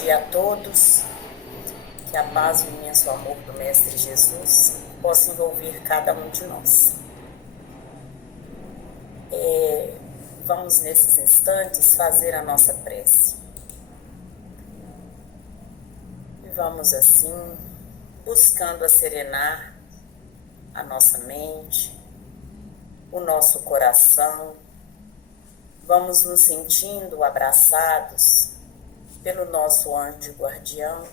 dia a todos, que a paz, o imenso amor do Mestre Jesus possa envolver cada um de nós. Vamos nesses instantes fazer a nossa prece. E vamos assim, buscando serenar a nossa mente, o nosso coração. Vamos nos sentindo abraçados pelo nosso anjo guardião,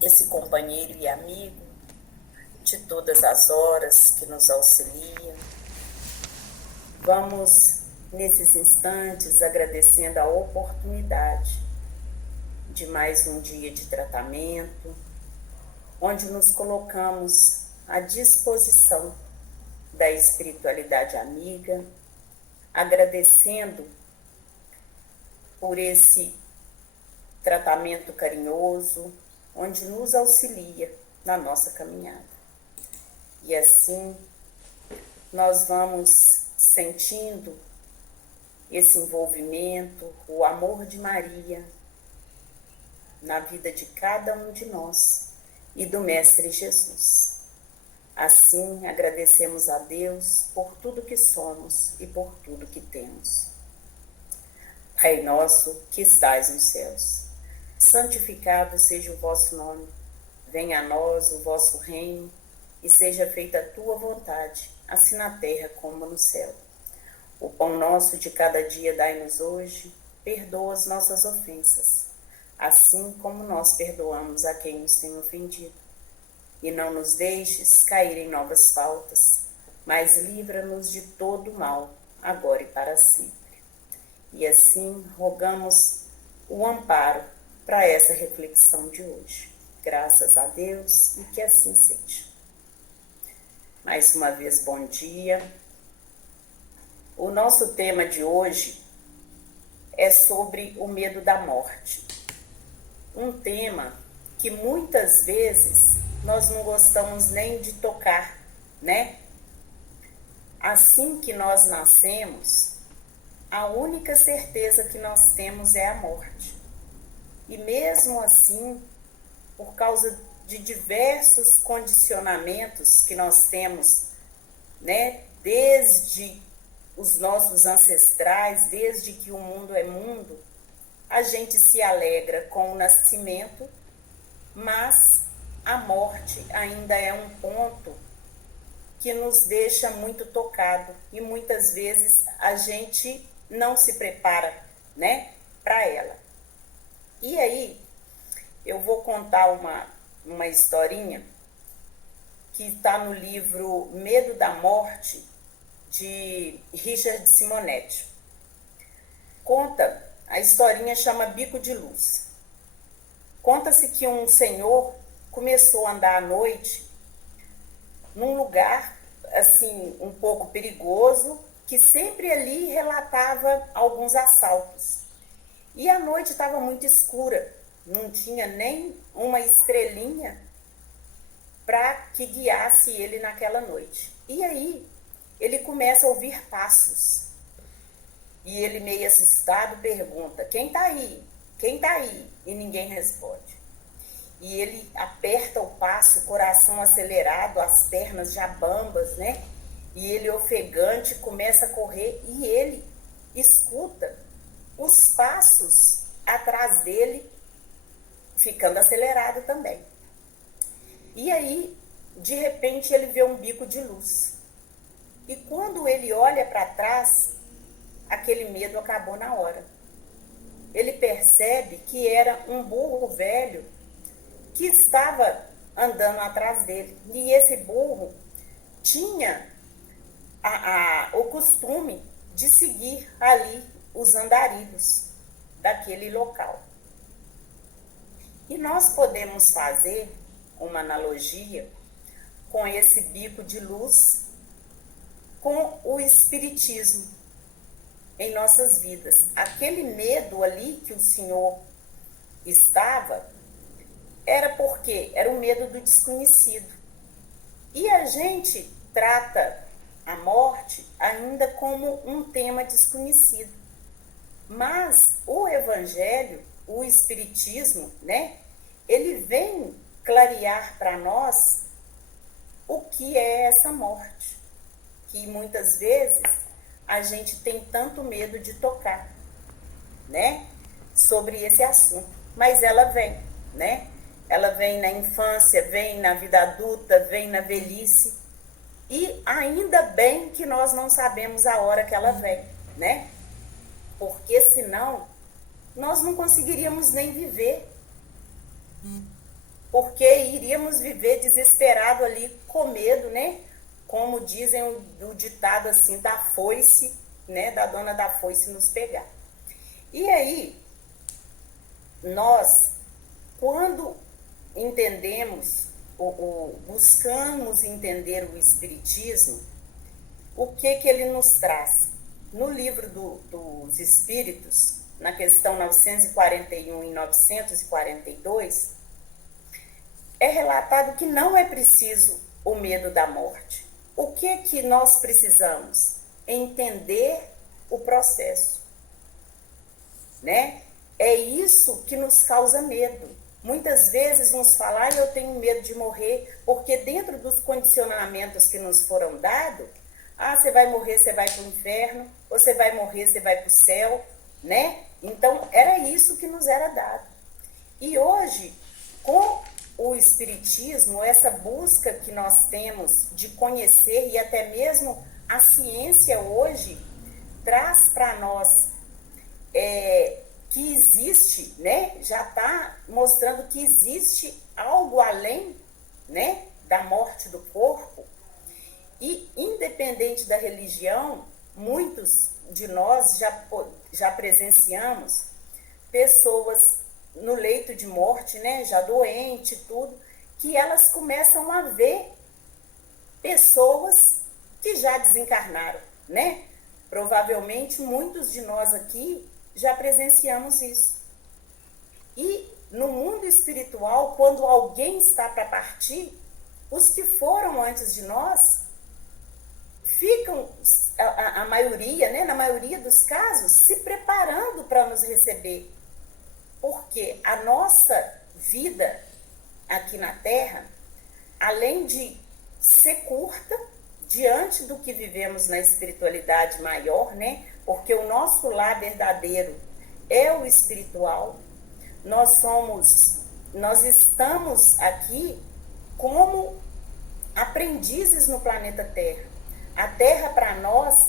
esse companheiro e amigo de todas as horas que nos auxilia. Vamos, nesses instantes, agradecendo a oportunidade de mais um dia de tratamento, onde nos colocamos à disposição da espiritualidade amiga, agradecendo por esse tratamento carinhoso, onde nos auxilia na nossa caminhada. E assim, nós vamos sentindo esse envolvimento, o amor de Maria na vida de cada um de nós e do Mestre Jesus. Assim, agradecemos a Deus por tudo que somos e por tudo que temos. Pai nosso que estais nos céus, santificado seja o vosso nome. Venha a nós o vosso reino e seja feita a tua vontade, assim na terra como no céu. O pão nosso de cada dia dai-nos hoje, perdoa as nossas ofensas, assim como nós perdoamos a quem nos tem ofendido. E não nos deixes cair em novas faltas, mas livra-nos de todo mal, agora e para sempre. E assim rogamos o amparo para essa reflexão de hoje. Graças a Deus e que assim seja. Mais uma vez, bom dia. O nosso tema de hoje é sobre o medo da morte. Um tema que muitas vezes nós não gostamos nem de tocar, né? Assim que nós nascemos, a única certeza que nós temos é a morte. E mesmo assim, por causa de diversos condicionamentos que nós temos, né? Desde os nossos ancestrais, desde que o mundo é mundo, a gente se alegra com o nascimento, mas a morte ainda é um ponto que nos deixa muito tocado e muitas vezes a gente não se prepara, né, para ela. E aí, eu vou contar uma historinha que está no livro Medo da Morte, de Richard Simonetti. A historinha chama Bico de Luz. Conta-se que um senhor começou a andar à noite num lugar, assim, um pouco perigoso, que sempre ali relatava alguns assaltos. E a noite estava muito escura, não tinha nem uma estrelinha para que guiasse ele naquela noite. E aí, ele começa a ouvir passos. E ele, meio assustado, pergunta: quem tá aí? Quem tá aí? E ninguém responde. E ele aperta o passo, o coração acelerado, as pernas já bambas, né? E ele, ofegante, começa a correr e ele escuta os passos atrás dele, ficando acelerado também. E aí, de repente, ele vê um bico de luz. E quando ele olha para trás, aquele medo acabou na hora. Ele percebe que era um burro velho que estava andando atrás dele. E esse burro tinha o costume de seguir ali os andarilhos daquele local. E nós podemos fazer uma analogia com esse bico de luz com o espiritismo em nossas vidas. Aquele medo ali que o Senhor estava era porque era o medo do desconhecido. E a gente trata a morte ainda como um tema desconhecido. Mas o Evangelho o Espiritismo, né, ele vem clarear para nós o que é essa morte, que muitas vezes a gente tem tanto medo de tocar, né, sobre esse assunto. Mas ela vem, né? Ela vem na infância, vem na vida adulta, vem na velhice. E ainda bem que nós não sabemos a hora que ela vem, né? Porque senão nós não conseguiríamos nem viver. Porque iríamos viver desesperado ali, com medo, né? Como dizem o ditado assim, da foice, né? Da dona da foice nos pegar. E aí, nós, quando entendemos, buscamos entender o Espiritismo, o que ele nos traz? No livro dos Espíritos, na questão 941 e 942, é relatado que não é preciso o medo da morte. O que nós precisamos? Entender o processo, né? É isso que nos causa medo. Muitas vezes nos falar, eu tenho medo de morrer, porque dentro dos condicionamentos que nos foram dados, você vai morrer, você vai para o inferno, ou você vai morrer, você vai para o céu, né? Então, era isso que nos era dado. E hoje, com o Espiritismo, essa busca que nós temos de conhecer, e até mesmo a ciência hoje traz para nós que existe, né? Já está mostrando que existe algo além, né, da morte do corpo. E independente da religião, muitos de nós já presenciamos pessoas no leito de morte, né, já doente e tudo, que elas começam a ver pessoas que já desencarnaram, né? Provavelmente muitos de nós aqui já presenciamos isso. E no mundo espiritual, quando alguém está para partir, os que foram antes de nós ficam, a maioria, né, na maioria dos casos, se preparando para nos receber. Porque a nossa vida aqui na Terra, além de ser curta, diante do que vivemos na espiritualidade maior, né? Porque o nosso lar verdadeiro é o espiritual. Nós estamos aqui como aprendizes no planeta Terra. A Terra, para nós,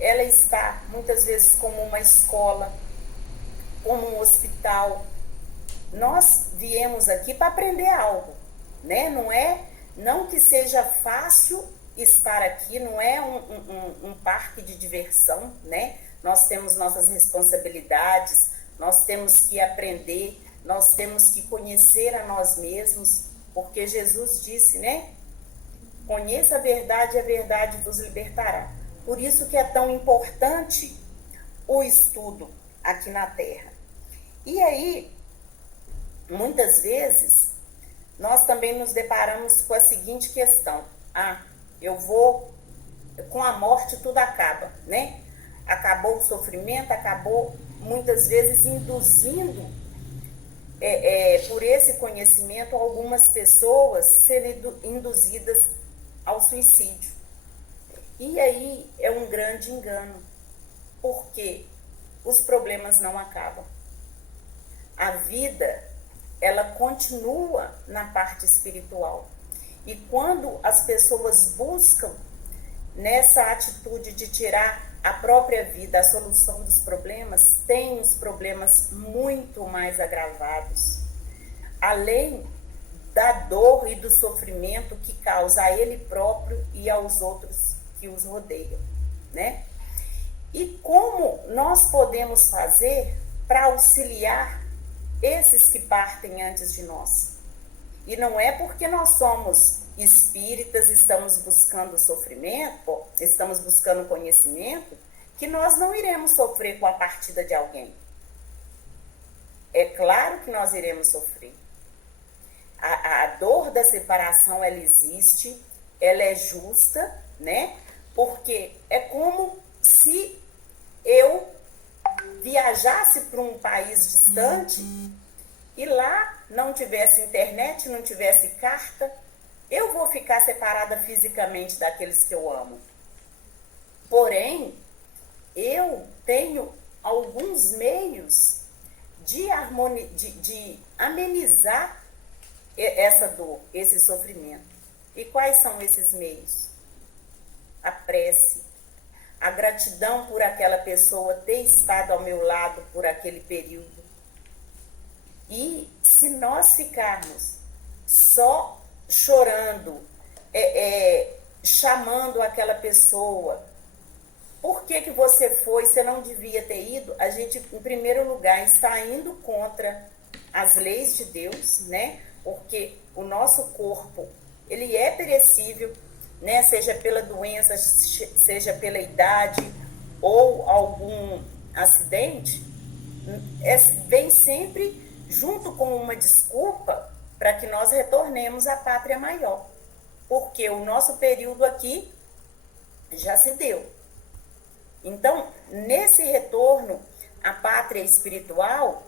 ela está muitas vezes como uma escola, como um hospital. Nós viemos aqui para aprender algo, né? Não que seja fácil estar aqui, não é um parque de diversão, né? Nós temos nossas responsabilidades, nós temos que aprender, nós temos que conhecer a nós mesmos, porque Jesus disse, né? Conheça a verdade vos libertará. Por isso que é tão importante o estudo aqui na Terra. E aí, muitas vezes, nós também nos deparamos com a seguinte questão: com a morte tudo acaba, né? Acabou o sofrimento, acabou muitas vezes induzindo, por esse conhecimento, algumas pessoas serem induzidas ao suicídio. E aí é um grande engano, porque os problemas não acabam. A vida, ela continua na parte espiritual. E quando as pessoas buscam nessa atitude de tirar a própria vida, a solução dos problemas, tem os problemas muito mais agravados. Além da dor e do sofrimento que causa a ele próprio e aos outros que os rodeiam, né? E como nós podemos fazer para auxiliar esses que partem antes de nós? E não é porque nós somos espíritas, estamos buscando sofrimento, estamos buscando conhecimento, que nós não iremos sofrer com a partida de alguém. É claro que nós iremos sofrer. A dor da separação, ela existe, ela é justa, né? Porque é como se eu viajasse para um país distante e lá não tivesse internet, não tivesse carta, eu vou ficar separada fisicamente daqueles que eu amo. Porém, eu tenho alguns meios de amenizar essa dor, esse sofrimento. E quais são esses meios? A prece, a gratidão por aquela pessoa ter estado ao meu lado por aquele período. E se nós ficarmos só chorando, chamando aquela pessoa, por que você foi, você não devia ter ido, a gente, em primeiro lugar, está indo contra as leis de Deus, né? Porque o nosso corpo, ele é perecível, né? Seja pela doença, seja pela idade ou algum acidente, vem sempre junto com uma desculpa para que nós retornemos à pátria maior. Porque o nosso período aqui já se deu. Então, nesse retorno à pátria espiritual,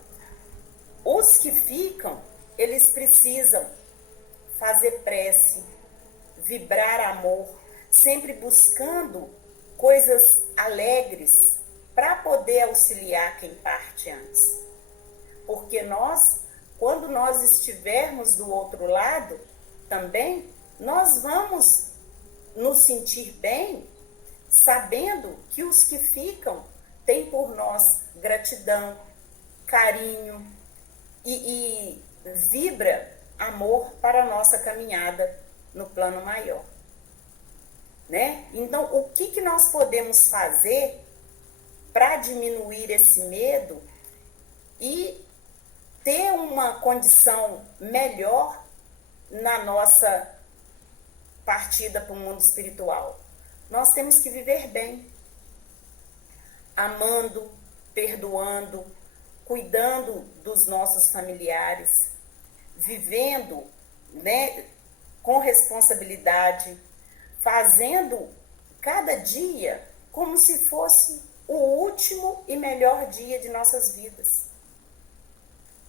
os que ficam, eles precisam fazer prece, vibrar amor, sempre buscando coisas alegres para poder auxiliar quem parte antes. Porque nós, quando nós estivermos do outro lado, também, nós vamos nos sentir bem, sabendo que os que ficam têm por nós gratidão, carinho e vibra amor para a nossa caminhada no plano maior, né? Então, o que nós podemos fazer para diminuir esse medo e ter uma condição melhor na nossa partida para o mundo espiritual? Nós temos que viver bem, amando, perdoando, cuidando dos nossos familiares, vivendo, né, com responsabilidade, fazendo cada dia como se fosse o último e melhor dia de nossas vidas.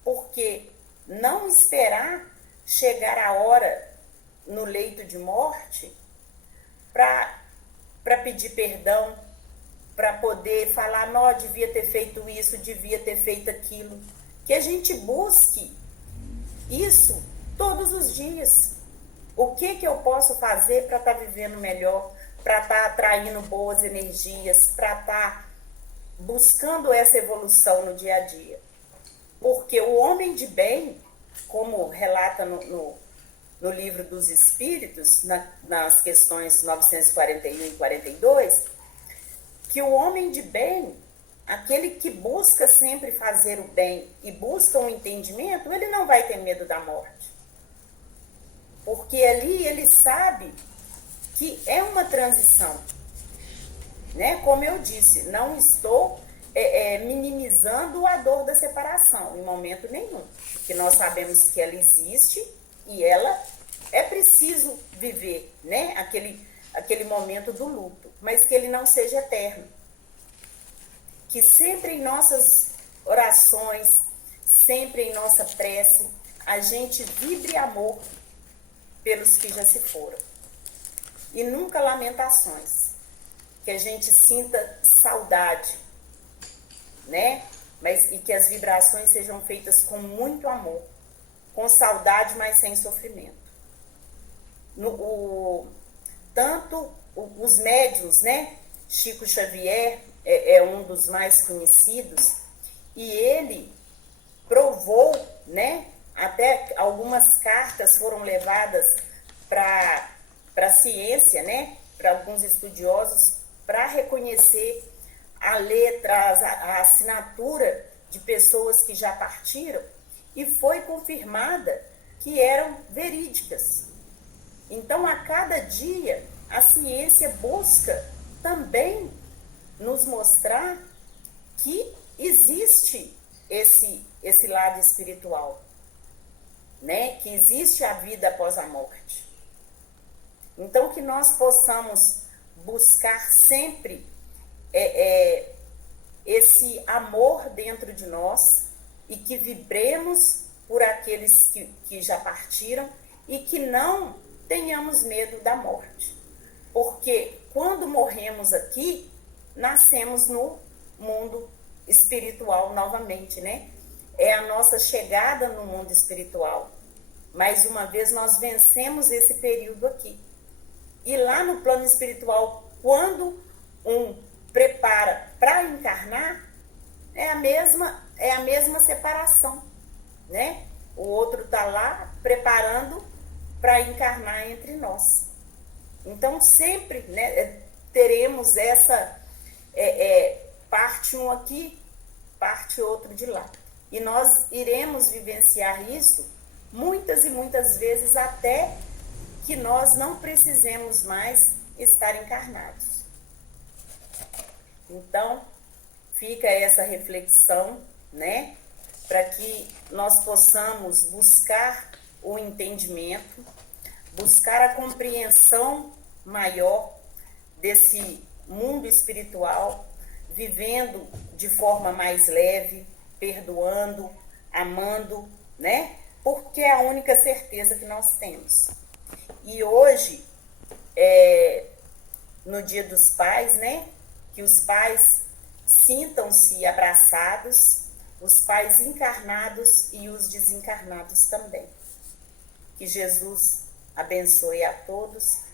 Porque não esperar chegar a hora no leito de morte para pedir perdão, para poder falar, não, devia ter feito isso, devia ter feito aquilo. Que a gente busque isso todos os dias. O que eu posso fazer para estar vivendo melhor, para estar atraindo boas energias, para estar buscando essa evolução no dia a dia? Porque o homem de bem, como relata no livro dos Espíritos, nas questões 941 e 42, que o homem de bem, aquele que busca sempre fazer o bem e busca um entendimento, ele não vai ter medo da morte. Porque ali ele sabe que é uma transição, né? Como eu disse, não estou minimizando a dor da separação em momento nenhum, porque nós sabemos que ela existe e ela é preciso viver, né? Aquele momento do luto, mas que ele não seja eterno. Que sempre em nossas orações, sempre em nossa prece, a gente vibre amor pelos que já se foram. E nunca lamentações. Que a gente sinta saudade, né? E que as vibrações sejam feitas com muito amor. Com saudade, mas sem sofrimento. Tanto os médiuns, né? Chico Xavier é um dos mais conhecidos, e ele provou, né? Até algumas cartas foram levadas para a ciência, né? Para alguns estudiosos, para reconhecer a letra, a assinatura de pessoas que já partiram, e foi confirmada que eram verídicas. Então, a cada dia, a ciência busca também nos mostrar que existe esse lado espiritual, né? Que existe a vida após a morte. Então, que nós possamos buscar sempre esse amor dentro de nós e que vibremos por aqueles que já partiram e que não tenhamos medo da morte. Porque quando morremos aqui, nascemos no mundo espiritual novamente, né? É a nossa chegada no mundo espiritual. Mais uma vez nós vencemos esse período aqui. E lá no plano espiritual, quando um prepara para encarnar, é a mesma separação, né? O outro está lá preparando para encarnar entre nós. Então sempre, né, teremos essa parte um aqui, parte outro de lá. E nós iremos vivenciar isso muitas e muitas vezes até que nós não precisemos mais estar encarnados. Então, fica essa reflexão, né? Para que nós possamos buscar o entendimento, buscar a compreensão maior desse mundo espiritual, vivendo de forma mais leve, perdoando, amando, né? Porque é a única certeza que nós temos. E hoje, no Dia dos Pais, né? Que os pais sintam-se abraçados, os pais encarnados e os desencarnados também. Que Jesus abençoe a todos.